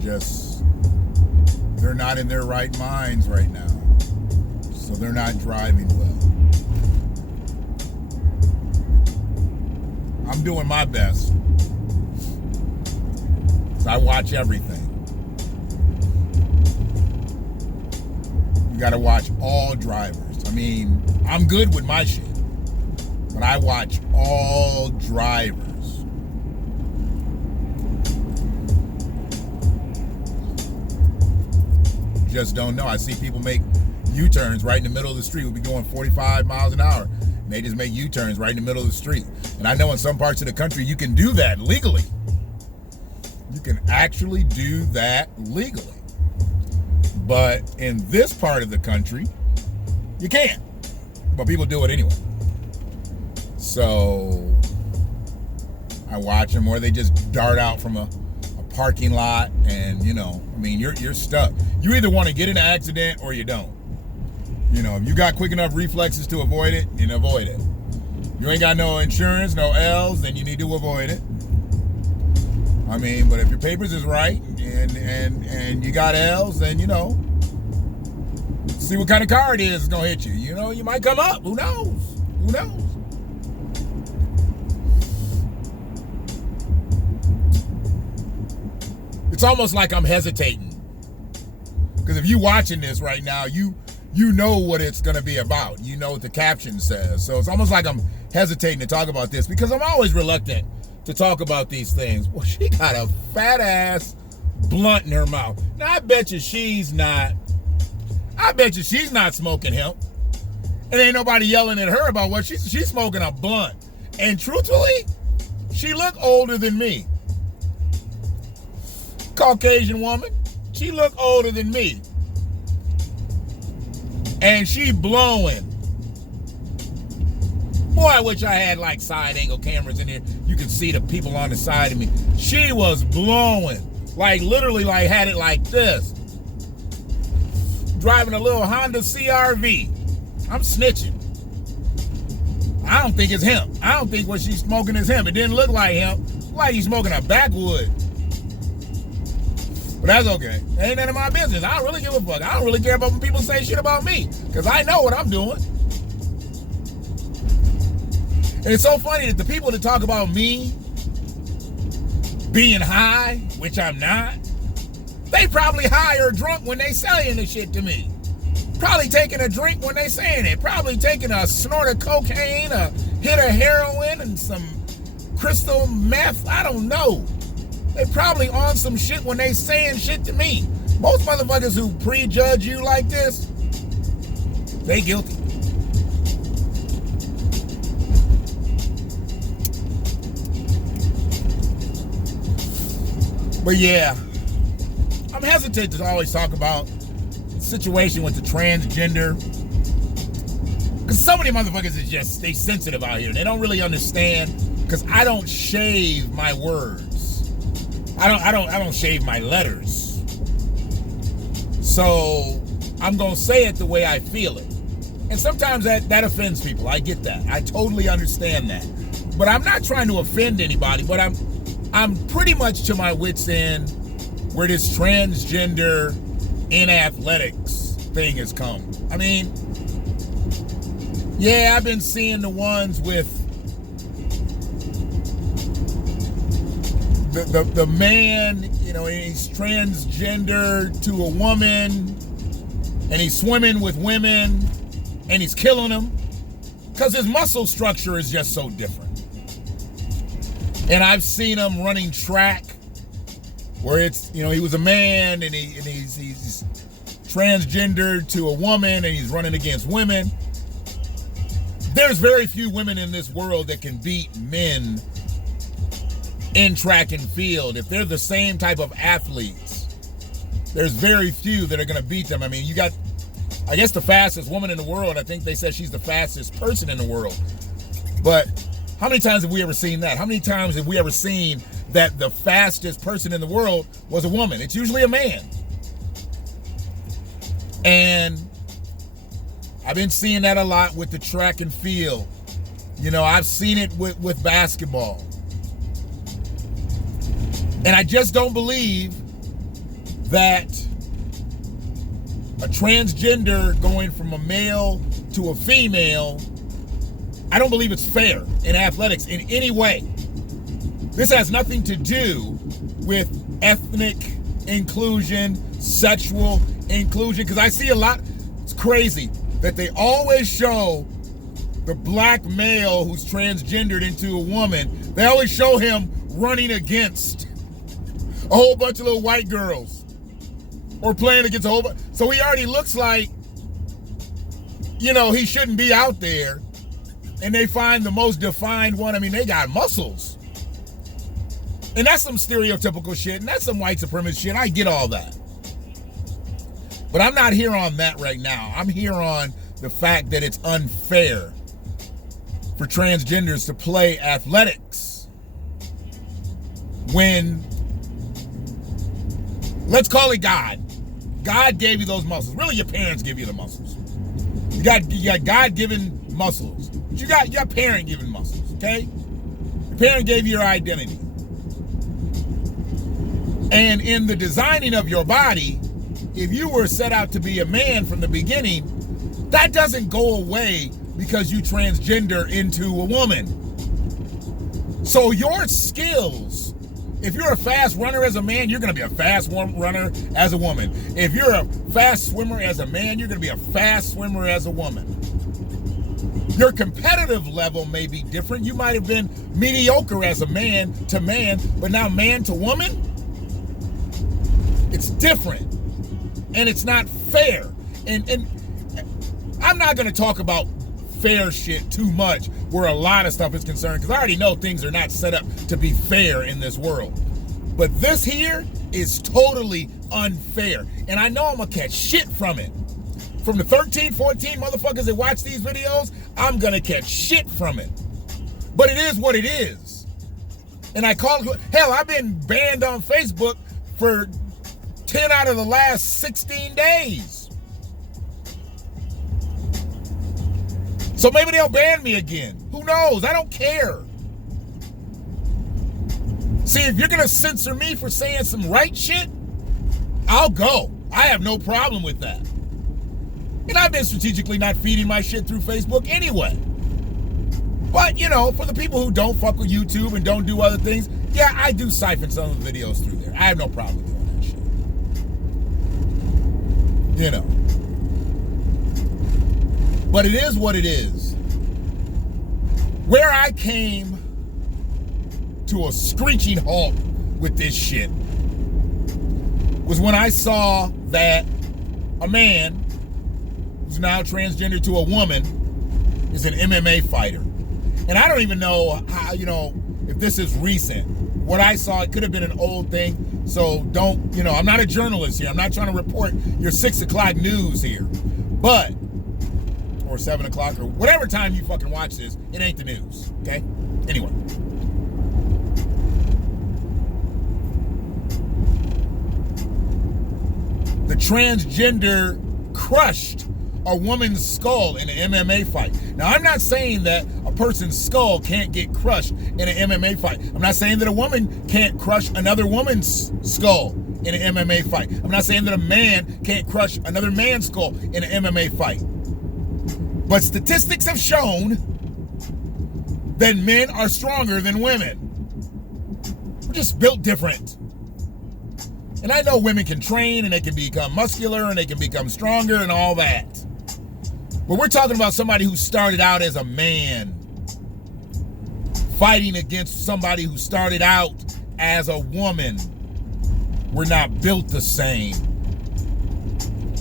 they're not in their right minds right now. So they're not driving well. I'm doing my best. So I watch everything. You gotta watch all drivers. I mean, I'm good with my shit, but I watch all drivers. Just don't know. I see people make U-turns right in the middle of the street. We'll be going 45 miles an hour. And they just make U-turns right in the middle of the street. And I know in some parts of the country you can do that legally. You can actually do that legally. But in this part of the country, you can't. But people do it anyway. So I watch them, or they just dart out from a parking lot, and I mean, you're stuck. You either want to get in an accident or you don't. If you got quick enough reflexes to avoid it, then avoid it. You ain't got no insurance, no L's, then you need to avoid it. I mean, but if your papers is right and you got L's, then see what kind of car it is gonna hit you. You might come up. Who knows? Who knows? It's almost like I'm hesitating. Because if you're watching this right now, you know what it's going to be about. You know what the caption says. So it's almost like I'm hesitating to talk about this, because I'm always reluctant to talk about these things. Well, she got a fat ass blunt in her mouth. Now, I bet you she's not smoking hemp. And ain't nobody yelling at her about what she's smoking a blunt. And truthfully, she look older than me. Caucasian woman, she look older than me, and she blowing. Boy, I wish I had like side angle cameras in here. You could see the people on the side of me. She was blowing, like literally, like had it like this. Driving a little Honda CRV. I'm snitching. I don't think it's hemp. I don't think what she's smoking is hemp. It didn't look like hemp. Like he's smoking a backwood. But that's okay. It ain't none of my business. I don't really give a fuck. I don't really care about when people say shit about me, because I know what I'm doing. And it's so funny that the people that talk about me being high, which I'm not, they probably high or drunk when they saying the shit to me. Probably taking a drink when they saying it. Probably taking a snort of cocaine, a hit of heroin, and some crystal meth. I don't know. They probably on some shit when they saying shit to me. Most motherfuckers who prejudge you like this, they guilty. But yeah, I'm hesitant to always talk about the situation with the transgender, because so many motherfuckers is just, they sensitive out here. They don't really understand, because I don't shave my words. I don't shave my letters. So I'm gonna say it the way I feel it. And sometimes that offends people. I get that. I totally understand that. But I'm not trying to offend anybody, but I'm pretty much to my wit's end where this transgender in athletics thing has come. I mean, yeah, I've been seeing the ones with the man, he's transgender to a woman, and he's swimming with women, and he's killing them because his muscle structure is just so different. And I've seen him running track where it's, he was a man and he's transgender to a woman, and he's running against women. There's very few women in this world that can beat men in track and field. If they're the same type of athletes, there's very few that are going to beat them. I mean, you got, I guess, the fastest woman in the world. I think they said she's the fastest person in the world. But how many times have we ever seen that? How many times have we ever seen that the fastest person in the world was a woman? It's usually a man. And I've been seeing that a lot with the track and field. I've seen it with basketball. And I just don't believe that a transgender going from a male to a female, I don't believe it's fair in athletics in any way. This has nothing to do with ethnic inclusion, sexual inclusion, because I see a lot. It's crazy that they always show the black male who's transgendered into a woman. They always show him running against a whole bunch of little white girls or playing against a whole bunch. So he already looks like, you know, he shouldn't be out there. And they find the most defined one. I mean, they got muscles. And that's some stereotypical shit, and that's some white supremacist shit. I get all that. But I'm not here on that right now. I'm here on the fact that it's unfair for transgenders to play athletics when, let's call it God. God gave you those muscles. Really, your parents give you the muscles. You got God-given muscles. You got parent-given muscles, okay? Your parent gave you your identity. And in the designing of your body, if you were set out to be a man from the beginning, that doesn't go away because you transgender into a woman. So your skills, if you're a fast runner as a man, you're going to be a fast runner as a woman. If you're a fast swimmer as a man, you're going to be a fast swimmer as a woman. Your competitive level may be different. You might have been mediocre as a man, but now man to woman? It's different. And it's not fair. And I'm not going to talk about fair shit too much where a lot of stuff is concerned, because I already know things are not set up to be fair in this world. But this here is totally unfair. And I know I'm going to catch shit from it. From the 13, 14 motherfuckers that watch these videos, I'm going to catch shit from it. But it is what it is. And I call it, hell, I've been banned on Facebook for 10 out of the last 16 days. So maybe they'll ban me again. Who knows? I don't care. See, if you're going to censor me for saying some right shit, I'll go. I have no problem with that. And I've been strategically not feeding my shit through Facebook anyway. But, you know, for the people who don't fuck with YouTube and don't do other things, yeah, I do siphon some of the videos through there. I have no problem doing that shit. You know. But it is what it is. Where I came to a screeching halt with this shit was when I saw that a man who's now transgender to a woman is an MMA fighter. And I don't even know how, you know, if this is recent. What I saw, it could have been an old thing. So don't, you know, I'm not a journalist here. I'm not trying to report your 6 o'clock news here. But, or 7 o'clock, or whatever time you fucking watch this, it ain't the news, okay? Anyway. The transgender crushed a woman's skull in an MMA fight. Now, I'm not saying that a person's skull can't get crushed in an MMA fight. I'm not saying that a woman can't crush another woman's skull in an MMA fight. I'm not saying that a man can't crush another man's skull in an MMA fight. But statistics have shown that men are stronger than women. We're just built different. And I know women can train and they can become muscular and they can become stronger and all that. But we're talking about somebody who started out as a man fighting against somebody who started out as a woman. We're not built the same.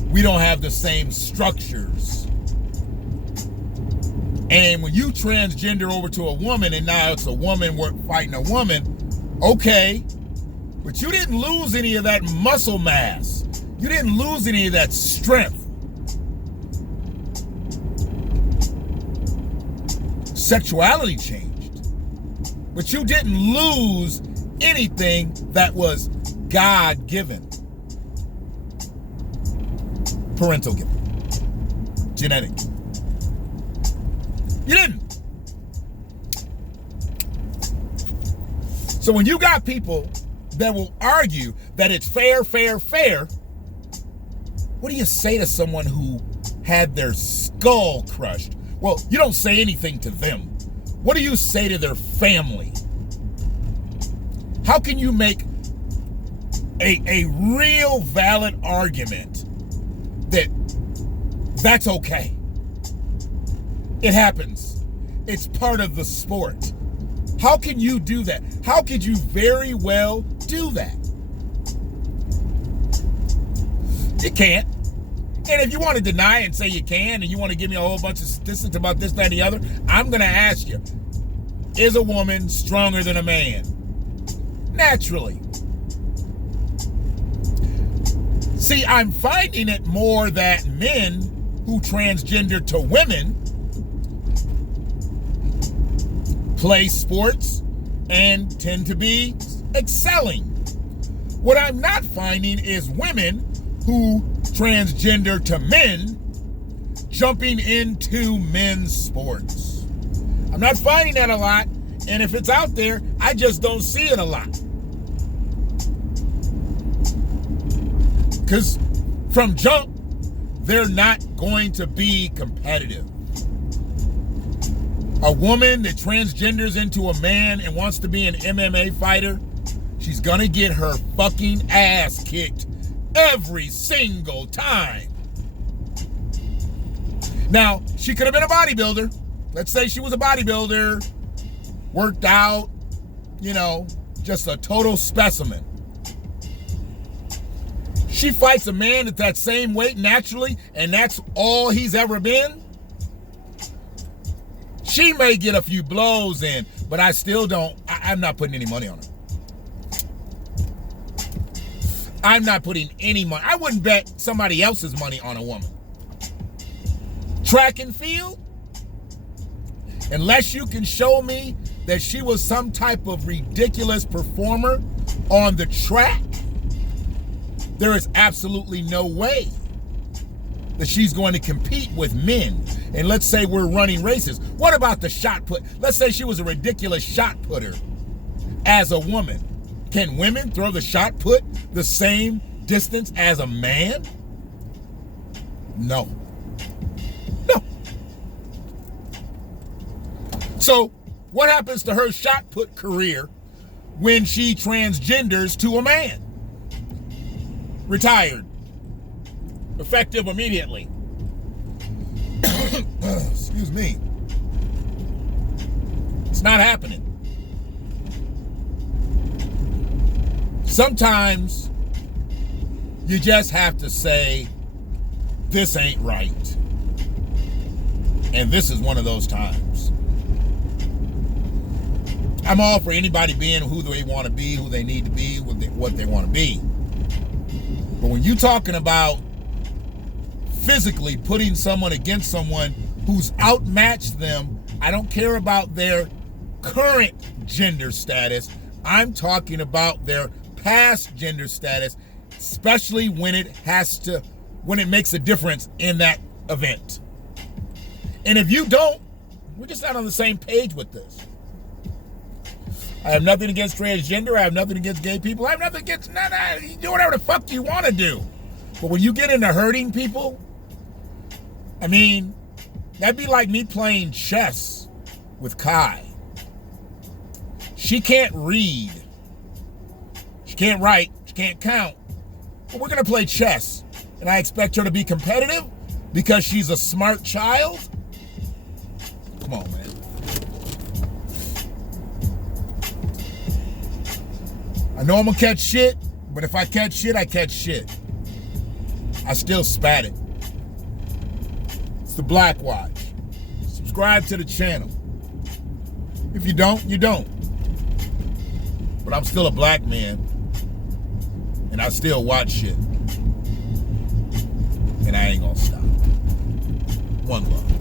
We don't have the same structures. And when you transgender over to a woman and now it's a woman fighting a woman, okay, but you didn't lose any of that muscle mass. You didn't lose any of that strength. Sexuality changed, but you didn't lose anything that was God-given. Parental given. Genetic. You didn't. So when you got people that will argue that it's fair, what do you say to someone who had their skull crushed? Well, you don't say anything to them. What do you say to their family? How can you make a real valid argument that that's okay? It happens. It's part of the sport. How can you do that? How could you very well do that? You can't. And if you want to deny and say you can, and you want to give me a whole bunch of statistics about this, that, and the other, I'm going to ask you, is a woman stronger than a man? Naturally. See, I'm finding it more that men who transgender to women play sports and tend to be excelling. What I'm not finding is women who transgender to men jumping into men's sports. I'm not finding that a lot, and if it's out there, I just don't see it a lot. Because from jump, they're not going to be competitive. A woman that transgenders into a man and wants to be an MMA fighter, she's gonna get her fucking ass kicked every single time. Now, she could have been a bodybuilder. Let's say she was a bodybuilder, worked out, just a total specimen. She fights a man at that same weight naturally, and that's all he's ever been. She may get a few blows in, but I still don't, I'm not putting any money on her. I'm not putting any money. I wouldn't bet somebody else's money on a woman. Track and field, unless you can show me that she was some type of ridiculous performer on the track, there is absolutely no way that she's going to compete with men. And let's say we're running races. What about the shot put? Let's say she was a ridiculous shot putter as a woman. Can women throw the shot put the same distance as a man? No. No. So what happens to her shot put career when she transgenders to a man? Retired. Effective immediately. Excuse me. It's not happening. Sometimes you just have to say, this ain't right. And this is one of those times. I'm all for anybody being who they want to be, who they need to be, what they want to be. But when you're talking about physically putting someone against someone who's outmatched them, I don't care about their current gender status. I'm talking about their past gender status, especially when it makes a difference in that event. And if you don't, we're just not on the same page with this. I have nothing against transgender. I have nothing against gay people. I have nothing against you do whatever the fuck you want to do. But when you get into hurting people, I mean, that'd be like me playing chess with Kai. She can't read. She can't write. She can't count. But we're going to play chess. And I expect her to be competitive because she's a smart child? Come on, man. I know I'm going to catch shit, but if I catch shit, I catch shit. I still spat it. It's the Black Watch. Subscribe to the channel. If you don't, you don't. But I'm still a black man, and I still watch shit. And I ain't gonna stop. One love.